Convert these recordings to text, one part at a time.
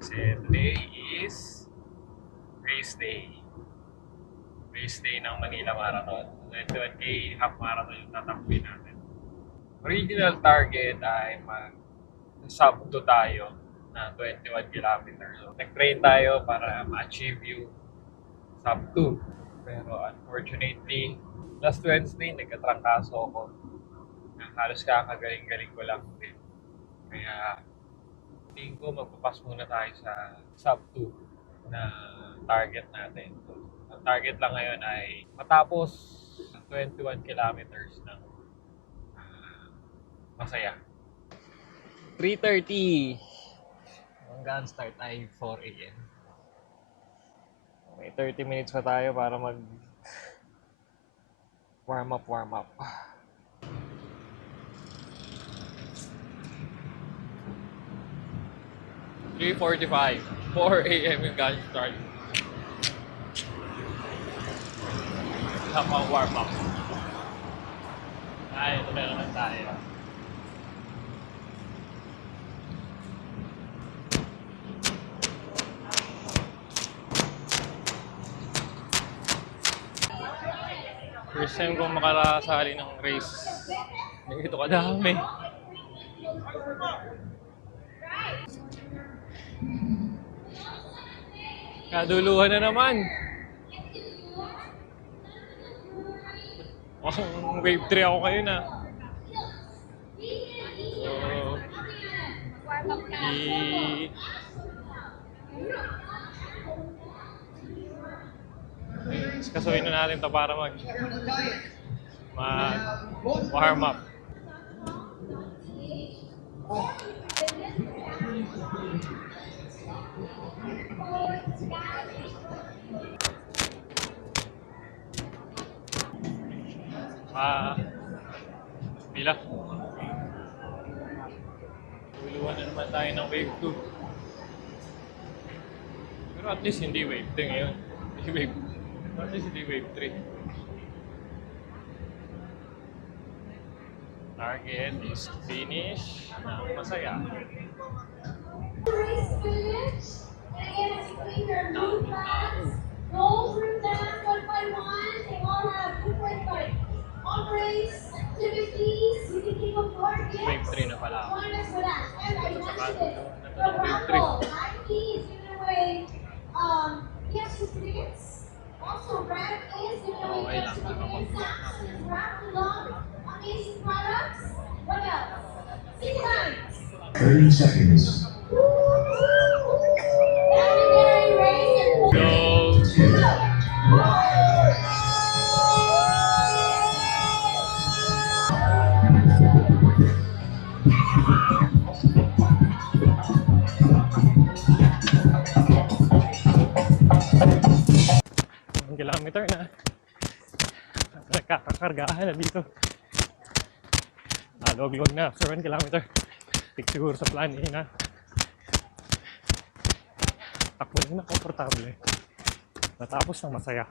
Kasi today is race day. Race day ng Manila Marathon. 21K half marathon yung tatakbuhin natin. Original target ay mag-sub 2 tayo na 21 kilometers. So, nag-train tayo para ma-achieve yung sub 2. Pero unfortunately, last Wednesday, nagkatrangkaso ako. Halos kakagaling-galing ko lang din. Kaya, tingin ko magpapas muna tayo sa sub 2 na target natin. So, ang target lang ngayon ay matapos 21 kilometers ng masaya. 3:30. Hanggang start ay 4 a.m. May 30 minutes pa tayo para mag warm up. 3:45. 4 a.m. yung gun start. Habang warm up. Ay, ito na naman tayo. First time kong makasali ng race. Ito kadami. Kaduluhan na naman. Wave 3 ako kayo na. So, kasuhin na natin to para mag warm up. Pila. Tuluan na naman tayo ng wave 2. Pero at least hindi wave 2 ngayon. At least hindi wave 3. Target is to finish ng masaya. Race finish. And again, if you clean your blue flags, roll through them one by one. They all have different on race activities. You can think of your gifts. Wave 3 na pala ako. Join us for that. And I mentioned it. Wave The 3. raffle. Nike is giving away gift certificates. Also, Brand is giving away gift certificates. Saks is raffling off amazing products. What else? 6 times. 30 seconds. Legendary race and Go! Kilometer na. Nagkakakargahan na dito. Log-log na after 1 kilometer. Tik siguro sa plan na. Takbo na komportable. Natapos ng masaya.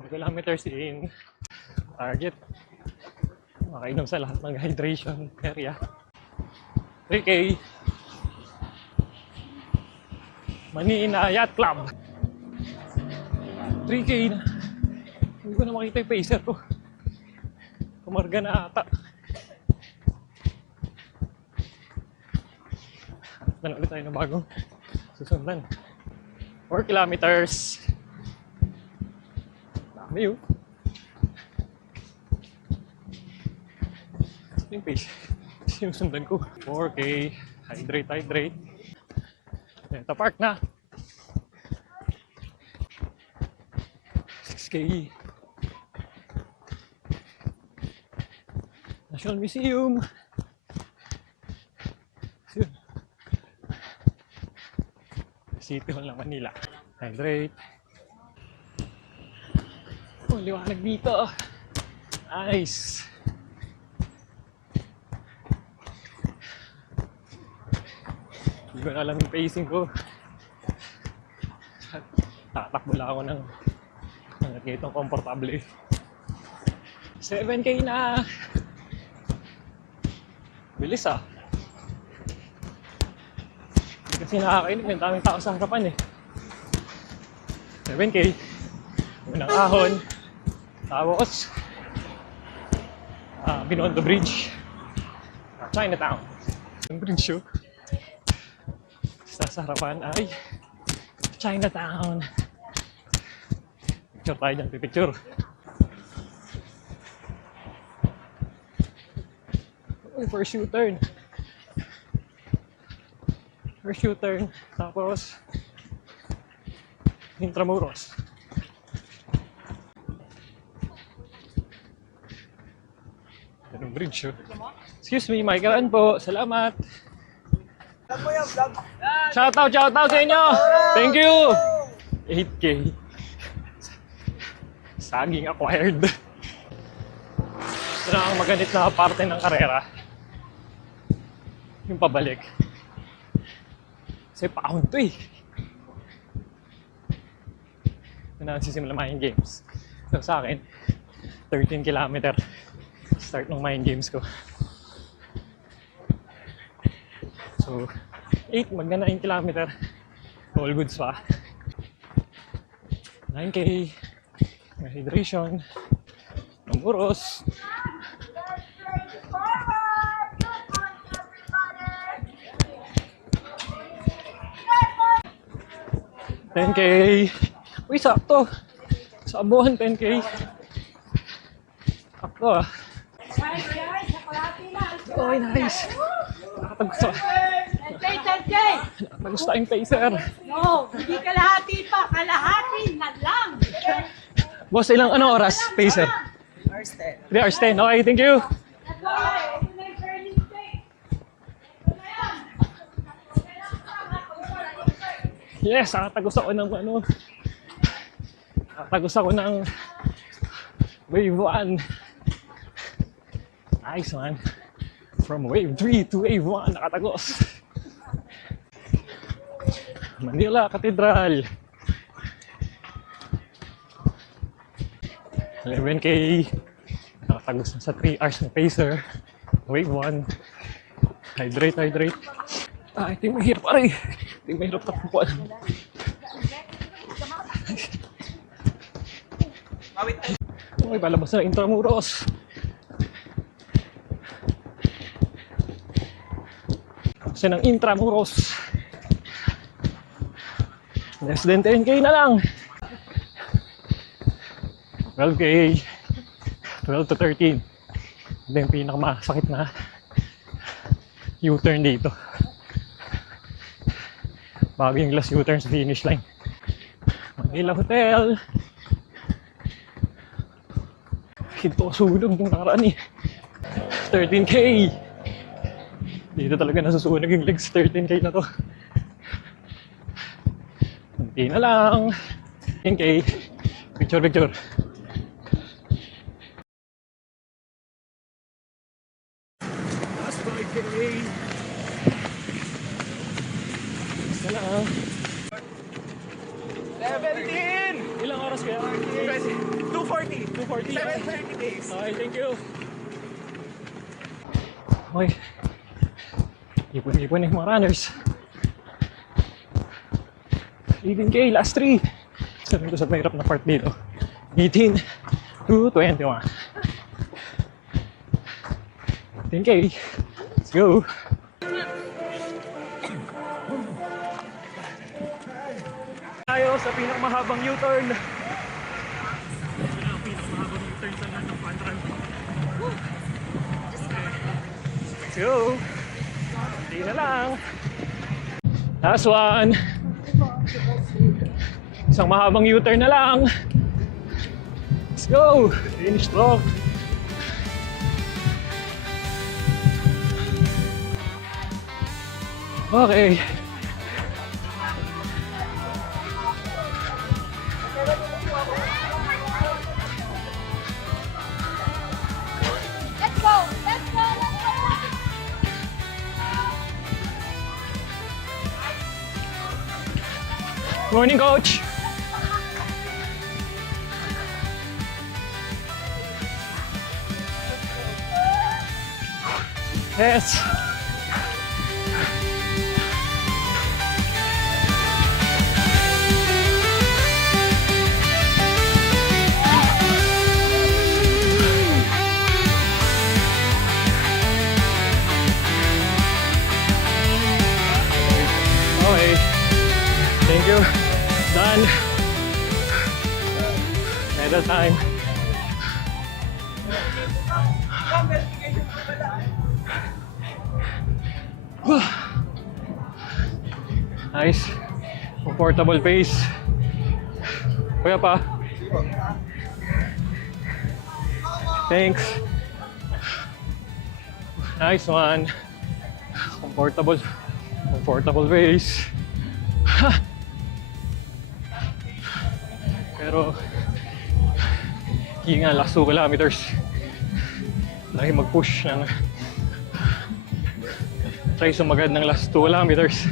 1 kilometers in target. Makainom sa lahat ng hydration area. 3K. Manila Yacht Club. 3K na. Hindi ko na makita yung pacer ko. Kumarga na ata. Hanap na ulit tayo ng bagong susundan. 4 kilometers. Dami yun. Ito yung pace. Sinusundan ko. 4K. Hydrate. Ito park na. 6K. National Museum. City Hall ng Manila. Hydrate. Oh, liwanag dito. Nice. Hindi ko na alam yung pacing ko. Tatakbo lang ako ng nakikitang komportable. 7K na! Bilis ah. Kasi nakakainig, may daming tao sa harapan eh. 7K. Unang ahon. Tapos, Binondo Bridge. Chinatown. Yung bridge yun. Sa harapan ay Chinatown. Picture tayo dyan, picture. Uy, first U-turn. First U-turn. Tapos, Intramuros. Yan yung bridge yun. Excuse me, Michael po. Salamat. Shoutout sa inyo. Thank you. 8K. Saging acquired. Ito na ang maganit na parte ng karera. Yung pabalik. Kasi paahon to eh. Ito na nagsisimula mind games. So sa akin, 13 kilometer start ng mind games ko. So, 8 magna 9 kilometer. All goods pa. 9K. May hydration. Namuros. $10K. Uy, sakto. Sa abuhan, 10K. Sakto ah. Uy, nice. Nakatagusto. Nakatagusto yung pacer. No, hindi kalahati pa. Kalahati na lang. Boss, ilang oras, pacer? 3 hours 10. Okay, thank you. Yes, nakatagos ako ng nakatagos ako ng wave 1. Nice man. From wave 3 to wave 1, nakatagos. Manila Cathedral. 11K. Nakatagos na sa 3 hours ng pacer. Wave 1. Hydrate, hydrate. Ito yung mahirap pare. Ito yung mahirap tapuan. Okay, palabas na Intramuros. Kasi ng Intramuros. Less than 10K na lang. 12K. 12 to 13. Ito yung pinakamasakit na U-turn dito. Bago yung last U-turn sa finish line. Manila Hotel. Ito sunog nung nakaraan eh. 13K. Dito talaga nasusunog yung legs. 13K na to. Kunti na lang. 10K. Picture, picture. Last 5K. Isa lang. 17! Ilang oras kaya? 240. 240. 730 days. Okay, thank you. Okay. Ipon-ipon yung mga runners. 18K, last 3. Sabi ko sa mahirap na part dito. 18 to 21. 10K. Let's go. Tayo sa pinakamahabang U-turn. Pinakamahabang U-turn sa lahat ng Pantran. Let's go. Hindi na lang. Last one. Isang mahabang U-turn na lang. Let's go. Finish strong. Okay. Let's go! Let's go! Let's go! Morning, coach. Yes. Thank you. Done. Medal time. Nice. Comfortable pace. Kuya pa. Thanks. Nice one. Comfortable pace. Pero yung nga last 2 kilometers lagi mag-push ng try sumagad ng last 2 kilometers.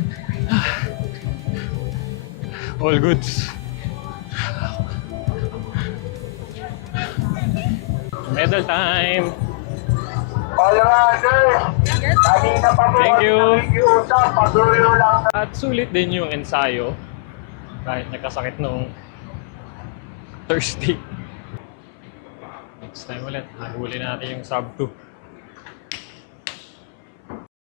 All goods. Medal time. All riders, kanina pa po Thank you. nakikiusap, patuloy lang. At sulit din yung ensayo kahit nagkasakit nung Thursday. Next time ulit, nahuli natin yung sub 2.